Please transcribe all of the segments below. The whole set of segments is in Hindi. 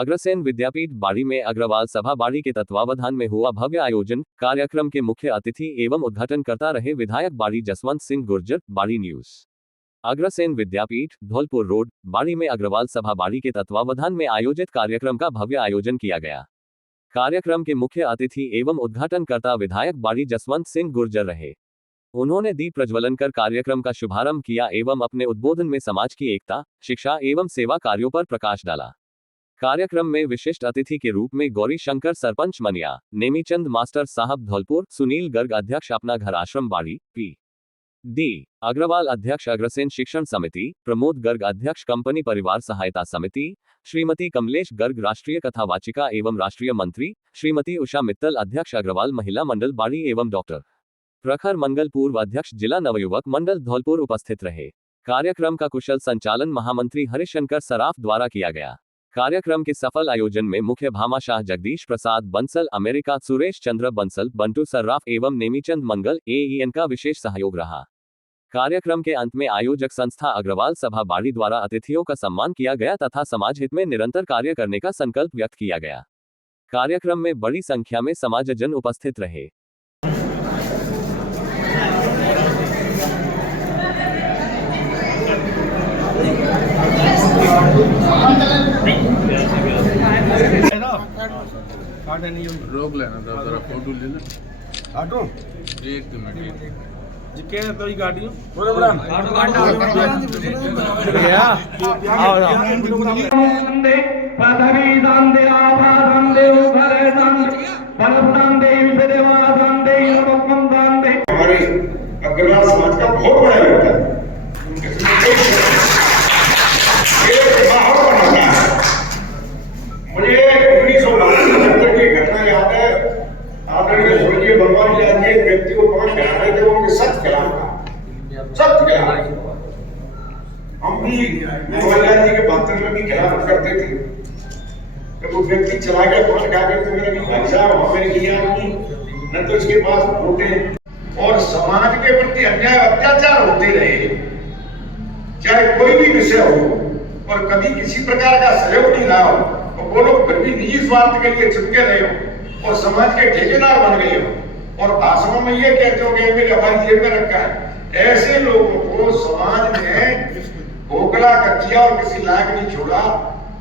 अग्रसेन विद्यापीठ बाड़ी में अग्रवाल सभा बाड़ी के तत्वावधान में हुआ भव्य आयोजन। कार्यक्रम के मुख्य अतिथि एवं उद्घाटनकर्ता रहे विधायक बाड़ी जसवंत सिंह गुर्जर। बाड़ी न्यूज। अग्रसेन विद्यापीठ, धौलपुर रोड, बाड़ी में अग्रवाल सभा बाड़ी के तत्वावधान में आयोजित कार्यक्रम का भव्य आयोजन किया गया। कार्यक्रम के मुख्य अतिथि एवं उद्घाटनकर्ता विधायक बाड़ी जसवंत सिंह गुर्जर रहे। उन्होंने दीप प्रज्वलन कर कार्यक्रम का शुभारंभ किया एवं अपने उद्बोधन में समाज की एकता, शिक्षा एवं सेवा कार्यों पर प्रकाश डाला। कार्यक्रम में विशिष्ट अतिथि के रूप में गौरी शंकर सरपंच मनिया, नेमीचंद मास्टर साहब धौलपुर, सुनील गर्ग अध्यक्ष अपना घर आश्रम बाड़ी, पी.डी. अग्रवाल अध्यक्ष अग्रसेन शिक्षण समिति, प्रमोद गर्ग अध्यक्ष कंपनी परिवार सहायता समिति, श्रीमती कमलेश गर्ग राष्ट्रीय कथावाचिका एवं राष्ट्रीय मंत्री, श्रीमती उषा मित्तल अध्यक्ष अग्रवाल महिला मंडल बाड़ी एवं डॉक्टर प्रखर मंगल पूर्व अध्यक्ष जिला नवयुवक मंडल धौलपुर उपस्थित रहे। कार्यक्रम का कुशल संचालन महामंत्री हरिशंकर सराफ द्वारा किया गया। कार्यक्रम के सफल आयोजन में मुख्य भामाशाह जगदीश प्रसाद बंसल, अमेरिका सुरेश चंद्र बंसल, बंटू सर्राफ एवं नेमीचंद मंगल AEN का विशेष सहयोग रहा। कार्यक्रम के अंत में आयोजक संस्था अग्रवाल सभा बाड़ी द्वारा अतिथियों का सम्मान किया गया तथा समाज हित में निरंतर कार्य करने का संकल्प व्यक्त किया गया। कार्यक्रम में बड़ी संख्या में समाजजन उपस्थित रहे। रोक लेना जरा फोटो ले लेना। ऑटो एक मिनट जिके तो ही गाड़ियों बोले बड़ा भैया आओ वंदे पदवी दांदे आभादंदे उभरे दांदे परमदांदे विदेवा दांदे नमकम दांदे। हमारे अग्रवाल समाज का बहुत बड़ा योगदान है। मुझे 1972 की घटना याद है। आदरणीय स्वर्गीय भगवान जी ने एक व्यक्ति को पकड़ के रहे थे, वो उनके सख्त खिलाफ था, सख्त खिलाफ। हम भी भगवान जी के 72 में भी खिलाफ करते थे। जब वो व्यक्ति चला गया पकड़ के, तो मेरे भाई साहब हमें लिया नहीं, न तो इसके पास वोट है और समाज के प्रति अन्याय अत्याचार होते रहे, चाहे कोई भी विषय हो, और कभी किसी प्रकार का सहयोग नहीं रहा हो, और वो लोग फिर भी निजी स्वार्थ के लिए चिपके रहे हो और समाज के ठेकेदार बन गए हो और भाषणों में ये कहते हो कि एमएलए हमारी जेब में रखा है। ऐसे लोगों को समाज ने खोखला कर दिया और किसी लायक नहीं छोड़ा।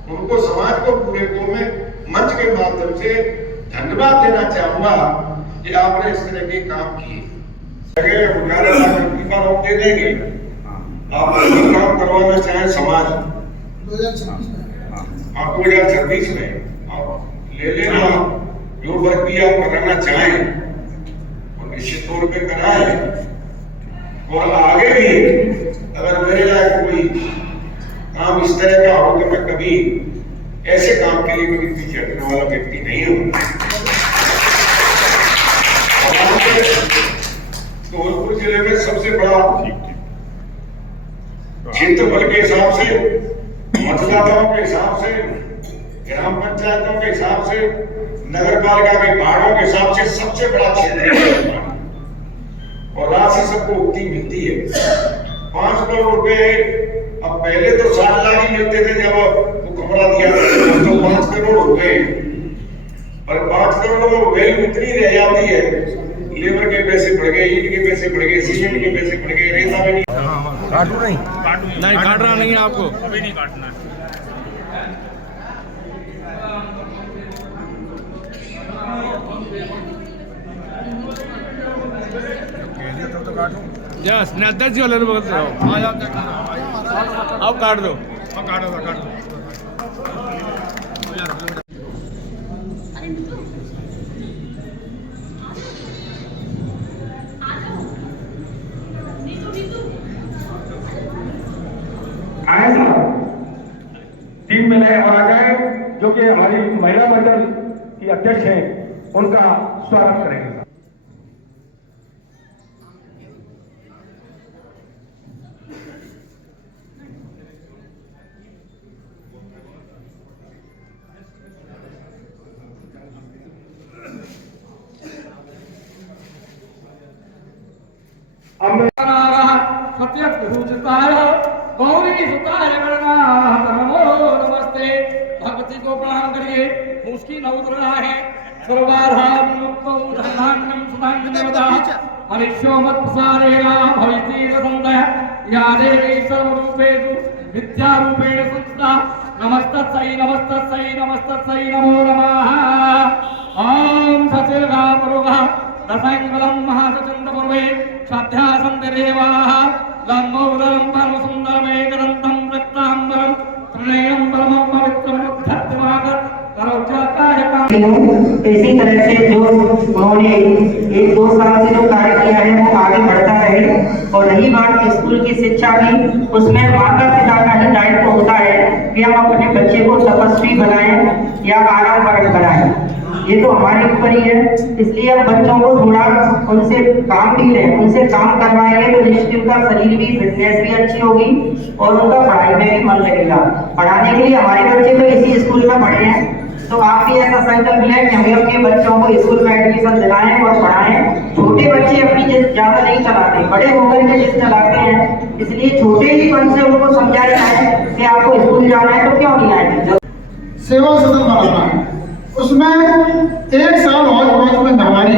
उनको समाज को पूरे को में मंच के माध्यम से धन्यवाद देना चाहूंगा कि आपने इस तरह के काम किए। दे देंगे आप काम करवाना चाहें समाज 2026 में आप ले लेना, जो वर्क भी आप करना चाहें और निश्चित तौर पे कराएं। और आगे भी अगर मेरे लायक कोई काम इस तरह का हो तो मैं कभी ऐसे काम के लिए कभी पीछे हटने वाला व्यक्ति नहीं हूं। धौलपुर जिले में सबसे बड़ा क्षेत्रफल के हिसाब से, मतदाताओं के हिसाब से, ग्राम पंचायतों के हिसाब से, नगर पालिका के भागों के हिसाब से सबसे बड़ा क्षेत्र है और राशि सबको उतनी मिलती है। 5 करोड़ रुपए अब पहले तो 7 लाख ही मिलते थे जब वो कपड़ा दिया तो 5 करोड़ रुपए, और 5 करोड़ में वैल्यू इतनी रह जाती है। लेबर के पैसे बढ़ गए, ईंट के पैसे बढ़ गए, सीमेंट के पैसे बढ़ गए, रेता में नहीं। काटू नहीं काट रहा नहीं आपको अभी नहीं काटना है। तो काटू यस नेता जी वाले बगल से आओ, अब काट दो, काट दो। टीम में नए और आ जाए, जो कि हमारी महिला मंडल की अध्यक्ष हैं, उनका स्वागत करेंगे। गौरी सुताय नमस्ते, भक्ति को प्रणाम पुष्टि नवग्रहाः सर्वाधारं मुक्तौ धर्मान्नं सुधान्वितवदाः मनुष्यो मत्प्रसारेण भविष्यति या देवी सर्वरूपेषु विद्यारूपेण संस्था नमस्तस्यै नमस्तस्यै नमस्तस्यै नमो नमः। ॐ सचिर्गापुरुगः दशाङ्गलं महासचन्द्रपूर्वे स्वाध्यासन्तिदेवाः लम्बोदरं परमसुन्दरमेकदन्तं रक्ताम्बरं त्रिनयनं परमं पवित्रमुद्धत्यमागत इसी तरह से जो उन्होंने 1-2 साल से जो कार्य किया है वो आगे बढ़ता रहे। और रही बात स्कूल की शिक्षा की, उसमें माता पिता का ही दायित्व होता है कि हम अपने बच्चे को तपस्वी बनाएं या आरामपरक बनाएं। ये तो हमारे ऊपर ही है, इसलिए हम बच्चों को थोड़ा उनसे काम भी लें, उनसे काम करवाएंगे तो निश्चित उनका शरीर भी, फिटनेस भी अच्छी होगी और उनका पढ़ाई में भी मन लगेगा। पढ़ाने के लिए हमारे बच्चे तो इसी स्कूल में पढ़े हैं, तो आप भी ऐसा संकल्प लें कि हमें अपने बच्चों को स्कूल में एडमिशन दिलाएं और पढ़ाएं। छोटे बच्चे अपनी जिद ज्यादा नहीं चलाते, बड़े होकर के जिद चलाते हैं, इसलिए छोटे ही मन से उनको समझाया जाए कि आपको स्कूल जाना है तो क्यों नहीं आएंगे। सेवा सदन बनाना है, उसमें 1 साल और में मेहमानी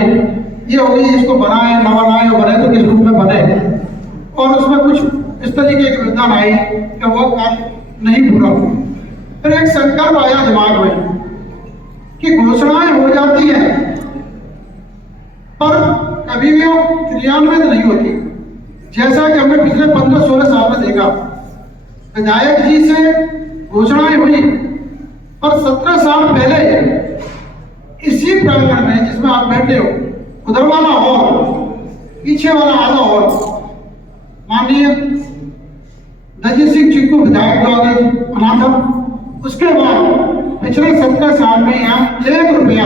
ये होगी, इसको बनाए न बनाए, बने तो किस रूप में बने। और उसमें कुछ इस तरीके के विधान आए कि वो काम नहीं पूरा हुआ। फिर एक संकल्प आया दिमाग में कि घोषणाएं हो जाती हैं पर कभी भी वो क्रियान्वित नहीं होती। जैसा कि हमने पिछले 15-16 साल में देखा, विधायक जी से घोषणाएं हुई पर 17 साल पहले इसी प्रांगण में जिसमें आप बैठे हो, उधर वाला हॉल, पीछे वाला आधा हॉल, माननीय नजीर सिंह चिक्कू विधायक द्वारा बना था। उसके बाद पिछले 17 साल में यहाँ 1 रुपया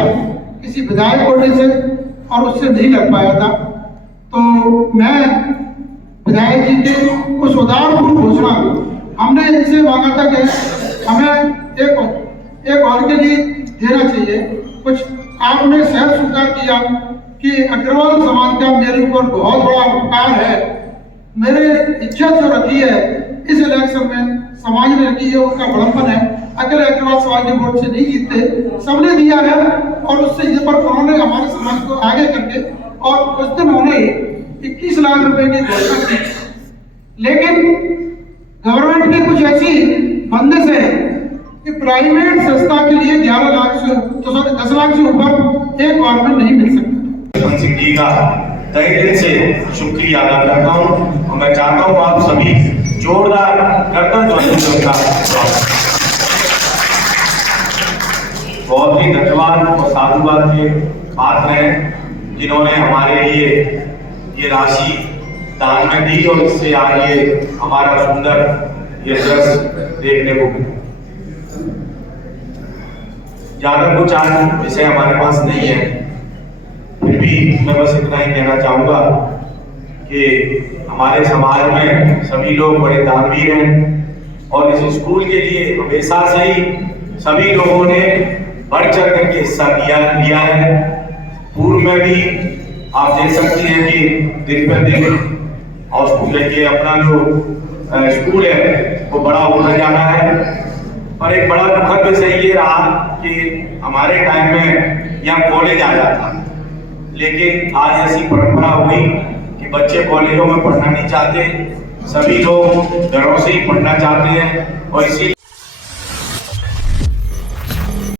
किसी विधायक कोटे से और उससे नहीं लग पाया था। तो मैं विधायक जी के उस उदारपूर्ण घोषणा हमने इनसे मांगा था कि हमें एक और के लिए देना चाहिए कुछ। आपने सहज स्वीकार किया कि अग्रवाल समाज का मेरे ऊपर बहुत बड़ा उपकार है, मेरे इज्जत जो रखी है इस इलेक्शन में समाज ने रखी है, उसका बड़प्पन है। अगर अग्रवाल समाज के वोट से नहीं जीतते, सबने दिया है और उससे ये पर उन्होंने हमारे समाज को आगे करके और उस दिन उन्होंने 21 लाख रुपए की घोषणा की। लेकिन गवर्नमेंट की कुछ ऐसी बंदिश है कि प्राइवेट संस्था के लिए 11 लाख से 10 लाख से ऊपर एक बार में नहीं मिल सकता। जसवंत सिंह जी का तहे दिल से शुक्रिया अदा करता हूँ और मैं चाहता हूँ आप सभी जोरदार कर्तन ध्वनि का बहुत ही धन्यवाद और साधुवाद के पात्र हैं जिन्होंने हमारे लिए ये राशि दान में दी और इससे आज ये हमारा सुंदर ये दृश्य देखने को मिला। ज्यादा कुछ आज विषय हमारे पास नहीं है, फिर भी मैं बस इतना ही कहना चाहूंगा कि हमारे समाज में सभी लोग बड़े दानवीर हैं और इस स्कूल के लिए हमेशा से ही सभी लोगों ने बढ़ चढ़ करके हिस्सा लिया है। पूर्व में भी आप देख सकते हैं कि दिन पर दिन और ये अपना जो स्कूल है वो बड़ा होता जा रहा है। पर एक बड़ा दुखद विषय ये रहा कि हमारे टाइम में यहाँ कॉलेज आ जाता, लेकिन आज ऐसी परंपरा हो गई कि बच्चे कॉलेजों में पढ़ना नहीं चाहते, सभी लोग घरों से ही पढ़ना चाहते हैं और इसी